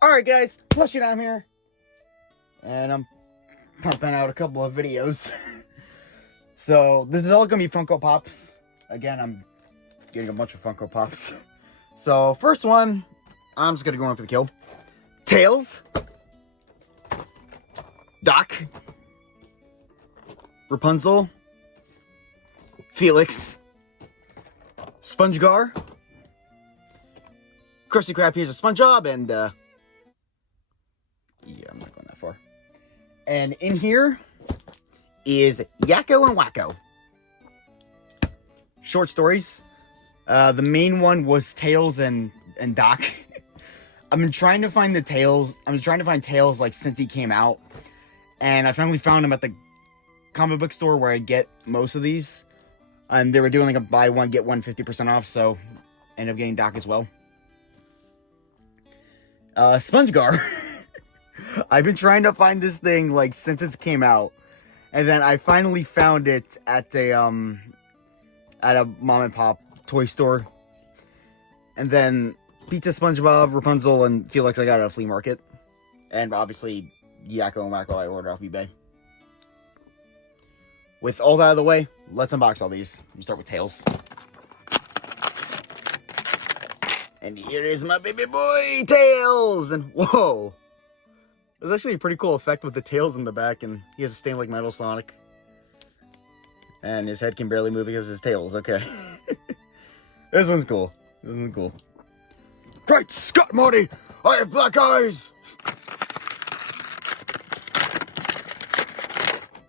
Alright guys, PlushyDom here. And I'm pumping out a couple of videos. So, this is all gonna be Funko Pops. Again, I'm getting a bunch of Funko Pops. So, first one, I'm just gonna go on for the kill. Tails. Doc. Rapunzel. Felix. SpongeGar. Krusty Krab, here's a SpongeBob, and yeah, I'm not going that far. And in here is Yakko and Wakko. Short stories. The main one was Tails and Doc. I've been trying to find the Tails. I'm trying to find Tails like since he came out, and I finally found him at the comic book store where I get most of these. And they were doing like a buy one get one 50% off, so I ended up getting Doc as well. SpongeGar. I've been trying to find this thing like since it came out, and then I finally found it at a mom and pop toy store. And then Pizza, SpongeBob, Rapunzel, and Felix I got at a flea market, and obviously Yakko and Wakko I ordered off eBay. With all that out of the way, let's unbox all these. We start with Tails. And here is my baby boy, Tails! And whoa! There's actually a pretty cool effect with the tails in the back, and he has a stained like metal Sonic. And his head can barely move because of his tails, okay. This one's cool. This one's cool. Great Scott, Marty! I have black eyes!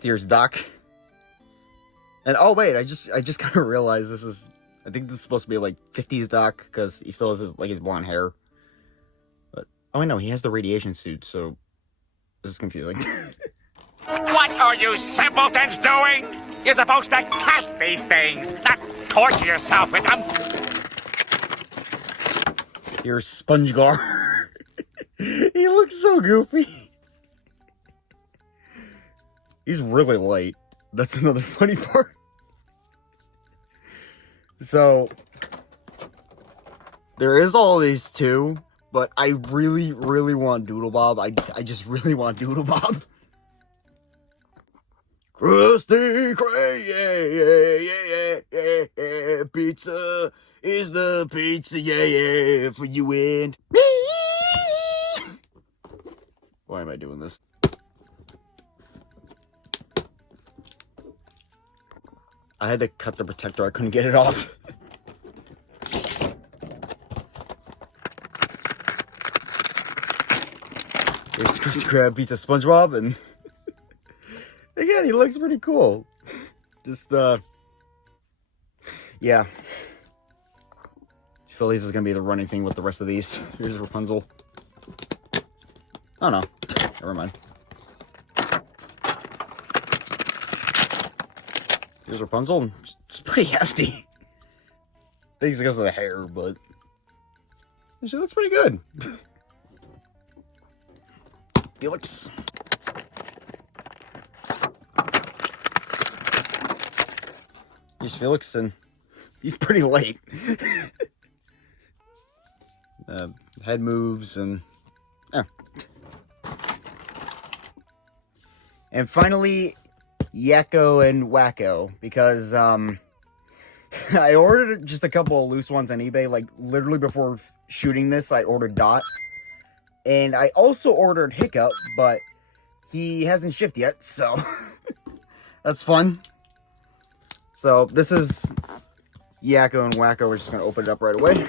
Here's Doc. And oh wait, I just kind of realized this is, I think this is supposed to be like 50s Doc, because he still has his blonde hair. But oh I know, he has the radiation suit, so this is confusing. What are you simpletons doing? You're supposed to catch these things, not torture yourself with them. Here's SpongeGar. He looks so goofy. He's really light. That's another funny part. So, there is all these too, but I really, really want Doodlebob. I just really want Doodlebob. Krusty Krab, yeah. Pizza is the pizza, yeah, for you and me. Why am I doing this? I had to cut the protector, I couldn't get it off. Here's Krusty Krab, Pizza, SpongeBob, and again, he looks pretty cool. Just, yeah. I feel this is gonna be the running thing with the rest of these. Here's Rapunzel. Oh no, never mind. Here's Rapunzel. It's pretty hefty. I think it's because of the hair, but she looks pretty good. Felix. Here's Felix, and he's pretty light. Head moves, and yeah. And finally, Yakko and Wakko, because I ordered just a couple of loose ones on eBay, like literally before shooting this. I ordered Dot, and I also ordered Hiccup, but he hasn't shipped yet, so that's fun. So this is Yakko and Wakko. We're just gonna open it up right away.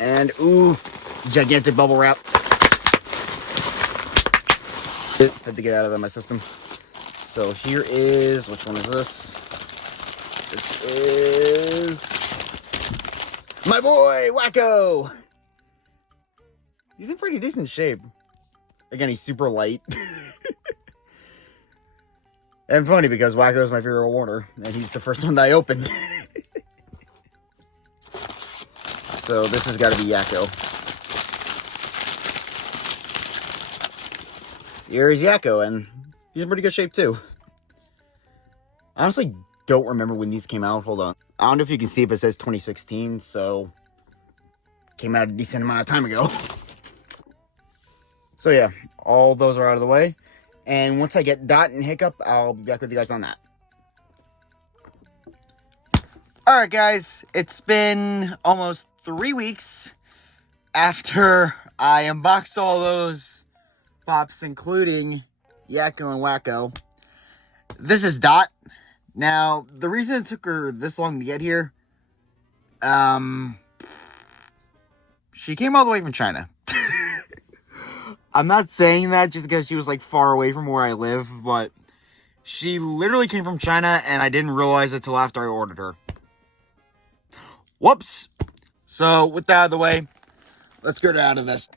And ooh, gigantic bubble wrap. Had to get out of my system. So here is, which one is this? This is my boy, Wakko! He's in pretty decent shape. Again, he's super light. And funny because Wakko is my favorite Warner, and he's the first one that I opened. So this has got to be Yakko. Here's Yakko, and he's in pretty good shape too. I honestly don't remember when these came out. Hold on. I don't know if you can see it, but it says 2016, so came out a decent amount of time ago. So yeah, all those are out of the way. And once I get Dot and Hiccup, I'll be back with you guys on that. Alright guys, it's been almost 3 weeks after I unboxed all those pops, including Yakko and Wakko. This is Dot. Now, the reason it took her this long to get here, she came all the way from China. I'm not saying that just because she was like far away from where I live, but she literally came from China and I didn't realize it till after I ordered her. Whoops. So with that out of the way, let's get out of this.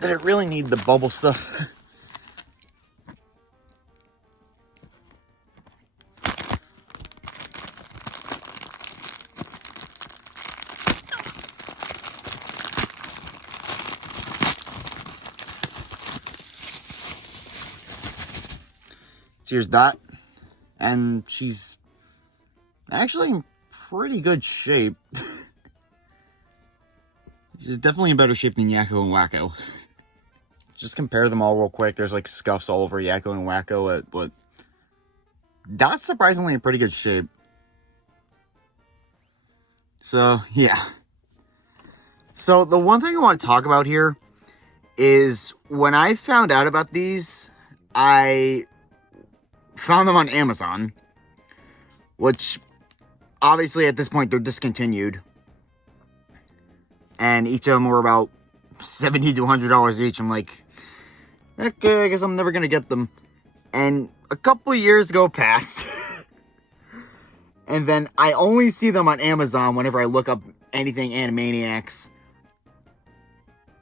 Did it really need the bubble stuff? So here's Dot, and she's actually in pretty good shape. She's definitely in better shape than Yakko and Wakko. Just compare them all real quick. There's like scuffs all over Yakko and Wakko, but Dot's surprisingly in pretty good shape. So, yeah. So, the one thing I want to talk about here is when I found out about these, I found them on Amazon, which obviously at this point they're discontinued. And each of them were about $70 to $100 each. I'm like, okay, I guess I'm never going to get them. And a couple of years go past. And then I only see them on Amazon whenever I look up anything Animaniacs.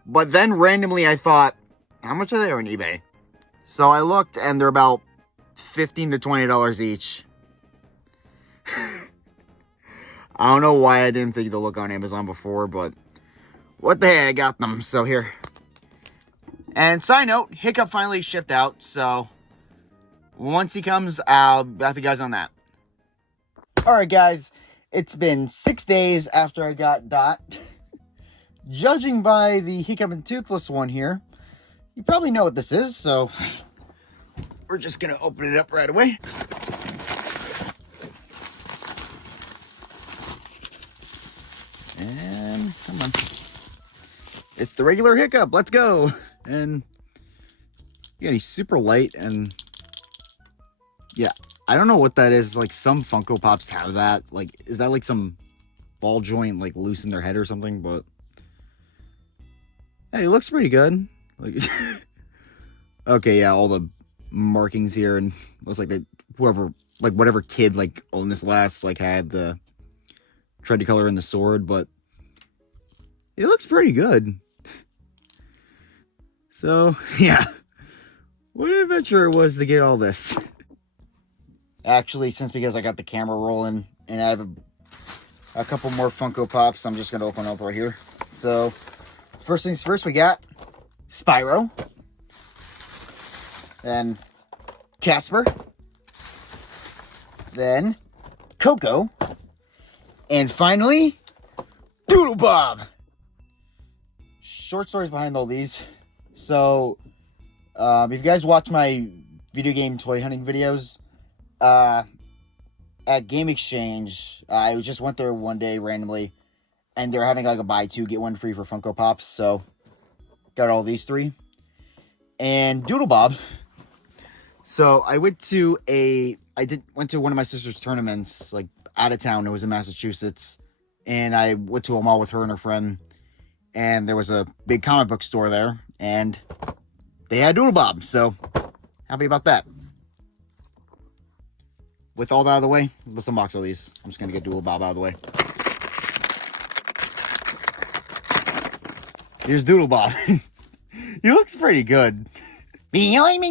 But then randomly I thought, how much are they on eBay? So I looked and they're about $15 to $20 each. I don't know why I didn't think to look on Amazon before, but what the heck, I got them. So here. And side note, Hiccup finally shipped out, so once he comes, I'll have you guys on that. Alright guys, it's been 6 days after I got Dot. Judging by the Hiccup and Toothless one here, you probably know what this is, so we're just gonna open it up right away. And come on. It's the regular Hiccup. Let's go. And yeah, he's super light, and yeah, I don't know what that is. Like some Funko Pops have that. Like, is that like some ball joint like loose in their head or something? But hey, he looks pretty good. Like, okay, yeah, all the markings here, and looks like that whoever, like whatever kid like owned this last, like had the tried to color in the sword, but it looks pretty good. So yeah, what an adventure it was to get all this. Actually, because I got the camera rolling and I have a couple more Funko Pops, I'm just gonna open up right here. So first things first, we got Spyro, then Casper, then Coco, and finally Doodlebob. Short stories behind all these. So if you guys watch my video game toy hunting videos, at Game Exchange, I just went there one day randomly, and they're having like a buy two get one free for Funko Pops, so got all these three. And Doodlebob. So I went to one of my sister's tournaments, like out of town. It was in Massachusetts, and I went to a mall with her and her friend, and there was a big comic book store there, and they had Doodlebob, so happy about that. With all that out of the way, let's unbox all these. I'm just going to get Doodlebob out of the way. Here's Doodlebob. He looks pretty good. I'm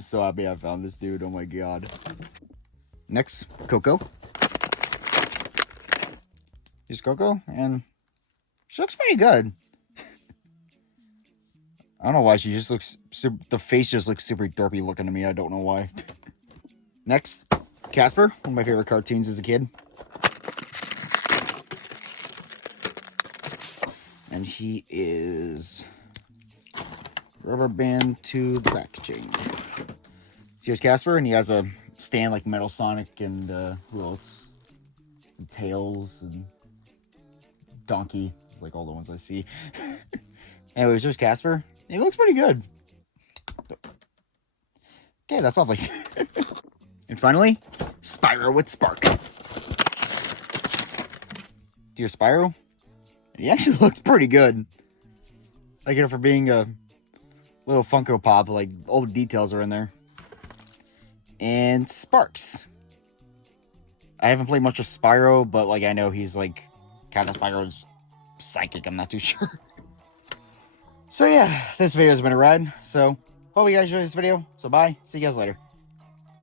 so happy I found this dude. Oh my god. Next, Coco. Here's Coco, and She looks pretty good. I don't know why she just looks... The face just looks super derpy looking to me. I don't know why. Next, Casper. One of my favorite cartoons as a kid. And he is... rubber band to the back chain. So here's Casper, and he has a stand like Metal Sonic and who else? And Tails and Donkey. It's like all the ones I see. Anyways, there's Casper. He looks pretty good. Okay, that's lovely. And finally, Spyro with Spark. Dear Spyro. He actually looks pretty good. Like, you know, for being a little Funko Pop, like, all the details are in there. And Sparks. I haven't played much of Spyro, but, like, I know he's, like, kind of Spyro's psychic. I'm not too sure. So, yeah, this video has been a ride. So, hope you guys enjoyed this video. So, bye. See you guys later.